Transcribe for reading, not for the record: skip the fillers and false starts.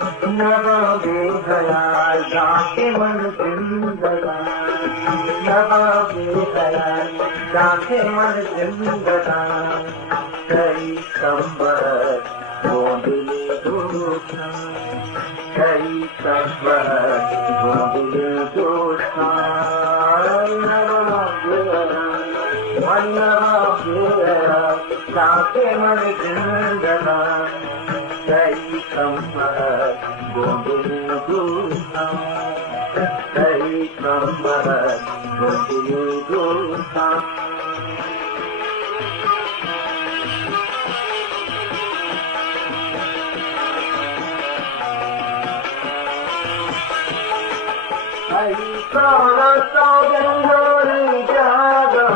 नवाबे गया जाके मन जिंदगान, नवाबे गया जाके मन जिंदगान, कई संबर गोंदले दूषा, कई संबर गोंदले दूषा, नवाबे गया जाके मन जिंदगान, कई संबर गोंदले दूषा, कई संबर गोंदले दूषा. आई सारा सावन जागा